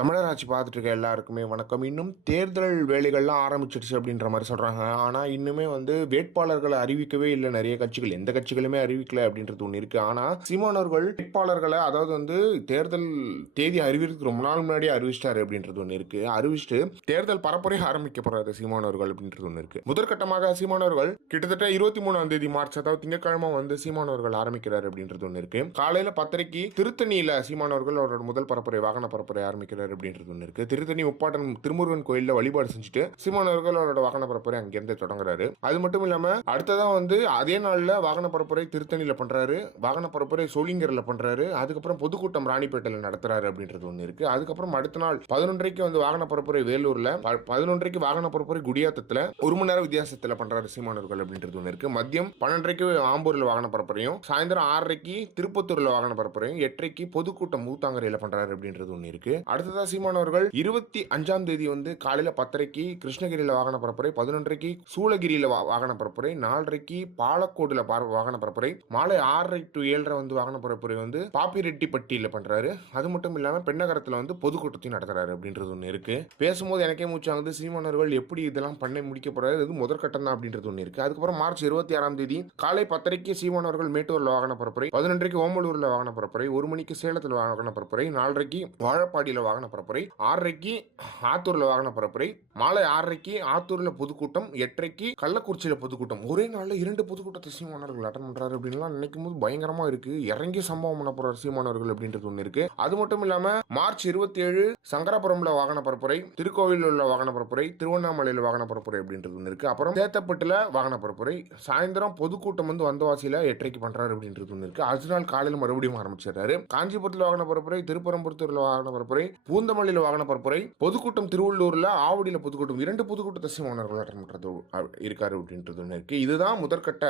தமிழர் ஆட்சி பார்த்துட்டு இருக்க எல்லாருக்குமே வணக்கம். இன்னும் தேர்தல் வேலைகள்லாம் ஆரம்பிச்சிடுச்சு அப்படின்ற மாதிரி சொல்கிறாங்க. ஆனால் இன்னுமே வேட்பாளர்களை அறிவிக்கவே இல்லை நிறைய கட்சிகள். எந்த கட்சிகளுமே அறிவிக்கல அப்படின்றது ஒன்று இருக்குது. ஆனால் சீமானவர்கள் வேட்பாளர்களை தேர்தல் தேதி அறிவிக்கிறதுக்கு ரொம்ப நாள் முன்னாடியே அறிவிச்சிட்டாரு அப்படின்றது ஒன்று இருக்குது. அறிவிச்சுட்டு தேர்தல் பரப்புரையை ஆரம்பிக்க போறாரு சீமானவர்கள் அப்படின்றது ஒன்று இருக்குது. முதற்கட்டமாக சீமானவர்கள் கிட்டத்தட்ட 23ஆம் தேதி மார்ச், அதாவது திங்கட்கிழமை சீமானவர்கள் ஆரம்பிக்கிறார் அப்படின்றது ஒன்று இருக்குது. காலையில் 10:30 திருத்தணியில் சீமானவர்கள் அவரோட முதல் பரப்புரை, வாகன பரப்புரை ஆரம்பிக்கிறார் அப்படின்றது ஒன்று இருக்கு. திருத்தணி உப்பாட்டன் திருமுருகன் கோயில்ல வழிபாடு செஞ்சுட்டு சீமானவர்கள் அவரோட வாகன பரப்புரை அங்கிருந்து தொடங்குறாரு. அது மட்டும் இல்லாம அடுத்ததான் அதே நாள்ல வாகன பரப்புரை திருத்தணியில பண்றாரு, வாகன பரப்புரை சோளிங்கர்ல பண்றாரு. அதுக்கப்புறம் பொதுக்கூட்டம் ராணிப்பேட்டையில நடத்துறாரு அப்படின்றது ஒன்று இருக்கு. அதுக்கப்புறம் அடுத்த நாள் 11:30 வாகன பரப்புரை வேலூர்ல, 11:30 வாகன பரப்புரை குடியாத்தத்துல, 1 மணி நேரம் வித்தியாசத்துல பண்றாரு சீமானவர்கள் அப்படின்றது ஒன்று இருக்கு. மதியம் 12:30 ஆம்பூர்ல வாகன பரப்புரையும், சாயந்தரம் 6:30 திருப்பத்தூர்ல வாகன பரப்புரையும், 8:30 பொதுக்கூட்டம் ஊத்தாங்கரையில பண்றாரு அப்படின்றது ஒன்று இருக்கு. அடுத்ததான் சீமானவர்கள் 25ஆம் தேதி காலையில 10:30 கிருஷ்ணகிரியில வாகன பரப்புரை, 11:30 சூளகிரியில வாகன பரப்புரை, 4:30 பாலக்கோடுல வாகன பரப்புரை, மாலை 6:30 to 7:30 வாகன பரப்புரை பாப்பிரெட்டிப்பட்டியில பண்றாரு. அது மட்டும் இல்லாம பெண்ணகரத்துல பொதுக்கூட்டத்தையும் நடத்துறாரு அப்படின்றது ஒண்ணு இருக்கு. பேசும்போது எனக்கே மூச்சாங்குது, சீமானவர்கள் எப்படி இதெல்லாம் பண்ணி முடிக்க போறாரு, இது முதற்கட்டம் தான் அப்படின்றது ஒண்ணு இருக்கு. அதுக்கப்புறம் மார்ச் 26ஆம் தேதி காலை 10:30 சீமானவர்கள் மேட்டூர்ல வாகன பரப்புரை, 11:30 ஓமலூர்ல வாகன பரப்புரை, 1 மணிக்கு சேலத்துல வாகன பரப்புரை, 4:30 வாழப்பாடியில வாகன பரப்புரை, 6:30 ஆத்தூர்ல வாகன பரப்புரை, மாலை 6:30 ஆத்தூர்ல பொதுக்கூட்டம், 8:30 கள்ளக்குறிச்சியில பொதுக்கூட்டம். ஒரே நாள்ல 2 பொதுக்கூட்டத்தை சீமானவர்கள் அட்டன் பண்றாரு அப்படின்லாம் நினைக்கும் போது பயங்கரமா இருக்கு. இறங்கி சம்பவம் பண்ண போறாரு சீமானவர்கள் அப்படின்றது ஒண்ணு இருக்கு. அது மட்டும் இல்லாம மார்ச் 27 சங்கராபுரம்ல வாகன பரப்புரை, திருக்கோவில் உள்ள வாகன பரப்புரை, திருவண்ணாமலையில வாகன பரப்புரை அப்படின்றது ஒண்ணு இருக்கு. அப்புறம் சேத்தப்பட்டுல வாகன பரப்புரை, சாயந்தரம் பொதுக்கூட்டம் வந்தவாசியில 8:30 பண்றாரு அப்படின்றது ஒண்ணு இருக்கு. அடுத்த நாள் காலையில மறுபடியும் ஆரம்பிச்சிடறாரு. காஞ்சிபுரத்துல வாகன பரப்புரை, திருப்பரம்புரத்தூர்ல வாகன பரப்புரை, பூந்தமல்லியில வாகன பரப்புரை, பொதுக்கூட்டம் திருவள்ளூர்ல, ஆவடியில பொதுக்கூட்டம், 2 பொதுக்கூட்டத்தை சீமானவர்கள் அட்டன் பண்றது இருக்காரு அப்படின்றது ஒண்ணு இருக்கு. இதுதான் முதற்கட்ட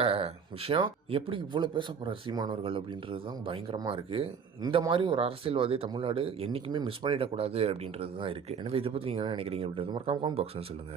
விஷயம். எப்படி இவ்வளவு பேச போறாரு சீமானவர்கள் அப்படின்றது தான் பயங்கரமா இருக்கு. இந்த மாதிரி ஒரு அரசியல்வாதி தமிழ்நாடு என்னைக்குமே மிஸ் பண்ணிடக்கூடாது அப்படின்றது தான் இருக்கு. எனவே இதை பத்தி நீங்க என்ன நினைக்கிறீங்க அப்படின்றது மறக்காம கமெண்ட் பாக்ஸ்ல சொல்லுங்க.